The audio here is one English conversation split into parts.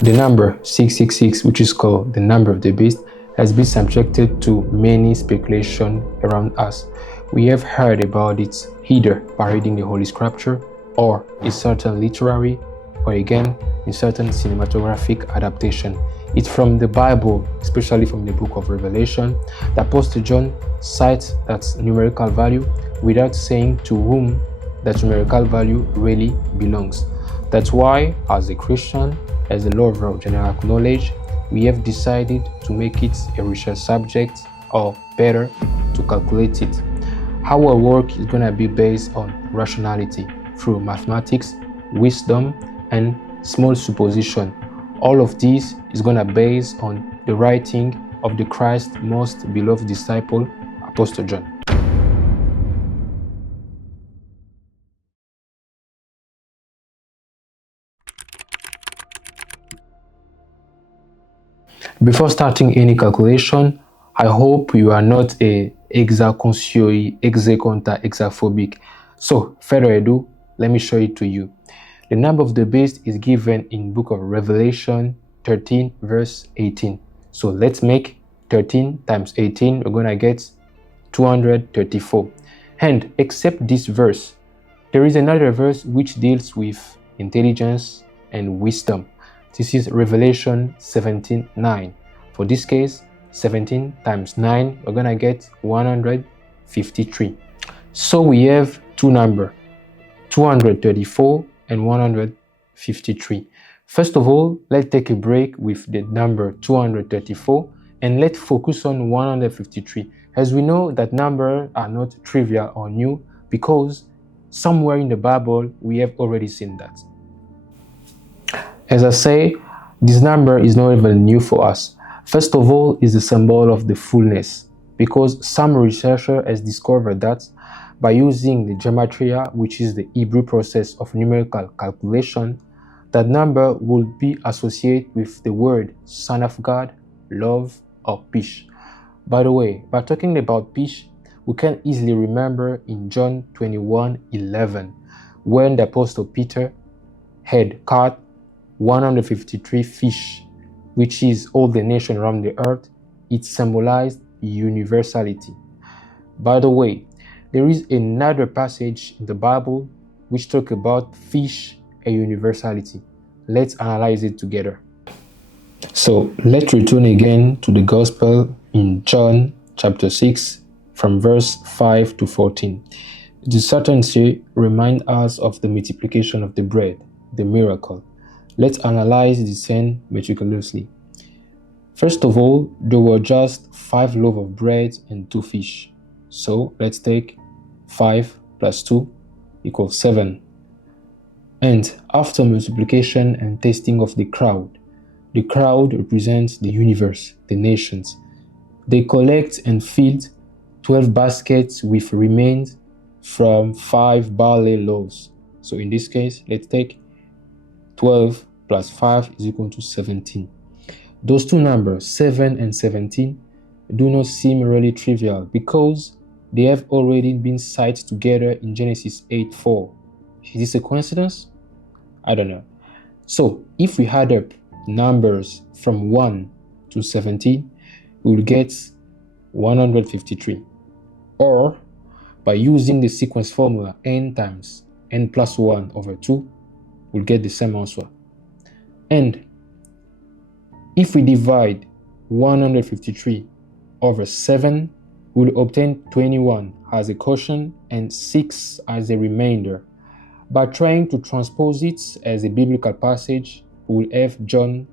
The number 666, which is called the number of the beast, has been subjected to many speculation around us. We have heard about it either by reading the Holy Scripture or in certain literary or again in certain cinematographic adaptation. It's from the Bible, especially from the book of Revelation, that Apostle John cites that numerical value without saying to whom that numerical value really belongs. That's why, as a Christian, as a lover of general knowledge, we have decided to make it a research subject, or better, to calculate it. Our work is going to be based on rationality through mathematics, wisdom, and small supposition. All of this is going to be based on the writing of the Christ's most beloved disciple, Apostle John. Before starting any calculation, I hope you are not a hexaconscious, hexaconta, hexaphobic. So, further ado, let me show it to you. The number of the beast is given in book of Revelation 13 verse 18. So let's make 13 times 18, we're gonna get 234. And except this verse, there is another verse which deals with intelligence and wisdom. This is Revelation 17:9. For this case, 17 times 9, we're gonna get 153. So we have two numbers, 234 and 153. First of all, let's take a break with the number 234 and let's focus on 153. As we know that numbers are not trivial or new because somewhere in the Bible we have already seen that. As I say, this number is not even new for us. First of all, is the symbol of the fullness, because some researcher has discovered that by using the gematria, which is the Hebrew process of numerical calculation, that number will be associated with the word Son of God, love, or peace. By the way, by talking about peace, we can easily remember in John 21:11, when the Apostle Peter had caught 153 fish, which is all the nation around the earth. It symbolized universality. By the way, there is another passage in the Bible which talks about fish and universality. Let's analyze it together. So let's return again to the Gospel in John chapter 6 from verse 5 to 14. The certainty reminds us of the multiplication of the bread, the miracle. Let's analyze the scene meticulously. First of all, there were just 5 loaves of bread and 2 fish. So let's take 5 plus 2 equals 7. And after multiplication and testing of the crowd represents the universe, the nations. They collect and filled 12 baskets with remains from 5 barley loaves. So in this case, let's take 12 plus 5 is equal to 17. Those two numbers, 7 and 17, do not seem really trivial because they have already been cited together in Genesis 8:4. Is this a coincidence? I don't know. So if we add up numbers from 1 to 17, we will get 153. Or by using the sequence formula n times n plus 1 over 2, we'll get the same answer. And if we divide 153 over 7, we'll obtain 21 as a quotient and 6 as a remainder. By trying to transpose it as a biblical passage, we will have John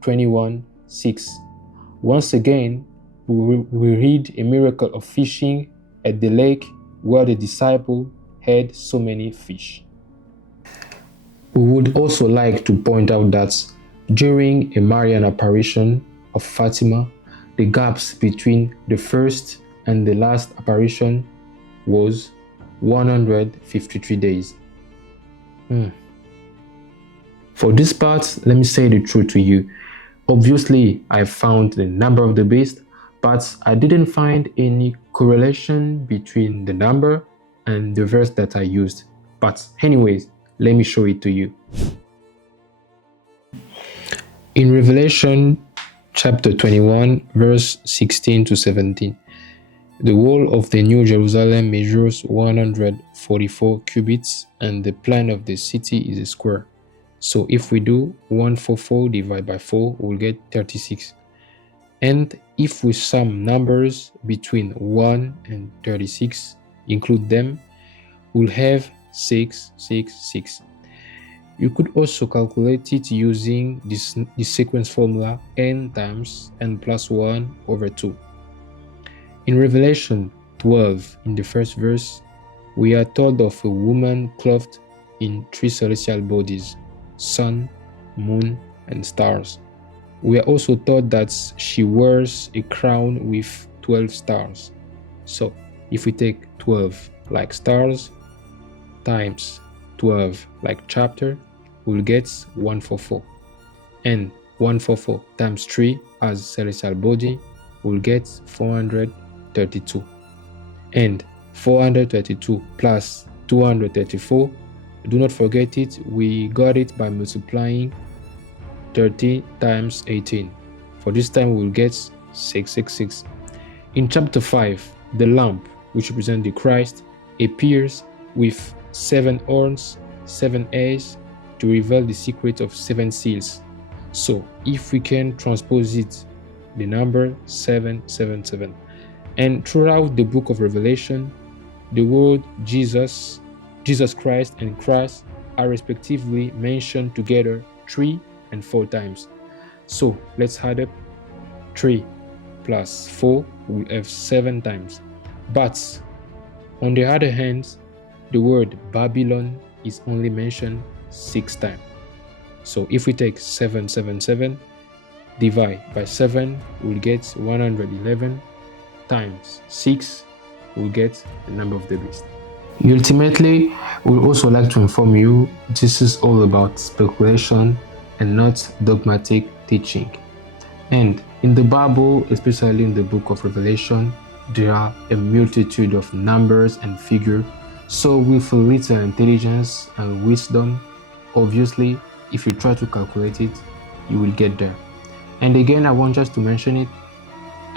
21:6. Once again, we read a miracle of fishing at the lake where the disciple had so many fish. We would also like to point out that during a Marian apparition of Fatima, the gaps between the first and the last apparition was 153 days. For this part, let me say the truth to you. Obviously, I found the number of the beast, but I didn't find any correlation between the number and the verse that I used. But anyways, let me show it to you. In Revelation chapter 21, verse 16 to 17, the wall of the New Jerusalem measures 144 cubits, and the plan of the city is a square. So if we do 144 divided by 4, we'll get 36. And if we sum numbers between 1 and 36, include them, we'll have 666. You could also calculate it using this sequence formula n times n plus 1 over 2. In Revelation 12, in the first verse, we are told of a woman clothed in 3 celestial bodies, sun, moon, and stars. We are also told that she wears a crown with 12 stars. So, if we take 12 like stars times 12 like chapter, we'll get 144. And 144 times 3 as celestial body, we'll get 432. And 432 plus 234, do not forget it, we got it by multiplying 30 times 18. For this time, we'll get 666. In chapter 5, the lamp, which represents the Christ, appears with 7 horns, 7 eyes, to reveal the secret of 7 seals. So, if we can transpose it, the number 777. And throughout the book of Revelation, the word Jesus, Jesus Christ, and Christ are respectively mentioned together 3 and 4 times. So let's add up 3 plus 4, we'll have 7 times. But on the other hand, the word Babylon is only mentioned 6 times. So if we take 777, divide by 7, we'll get 111 times 6, we'll get the number of the beast. Ultimately, we would also like to inform you this is all about speculation and not dogmatic teaching. And in the Bible, especially in the book of Revelation, there are a multitude of numbers and figures. So with a little intelligence and wisdom, obviously, if you try to calculate it, you will get there. And again, I want just to mention it.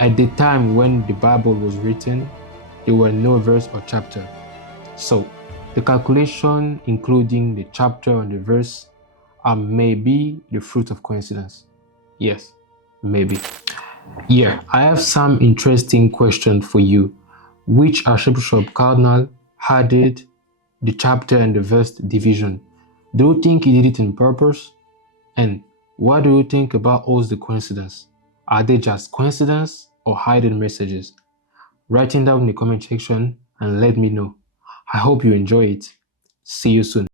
At the time when the Bible was written, there were no verse or chapter. So the calculation, including the chapter and the verse, are maybe the fruit of coincidence. Yes, maybe. Yeah, I have some interesting questions for you. Which Archbishop Cardinal added the chapter and the verse division? Do you think he did it on purpose? And what do you think about all the coincidences? Are they just coincidence or hidden messages? Write it down in the comment section and let me know. I hope you enjoy it. See you soon.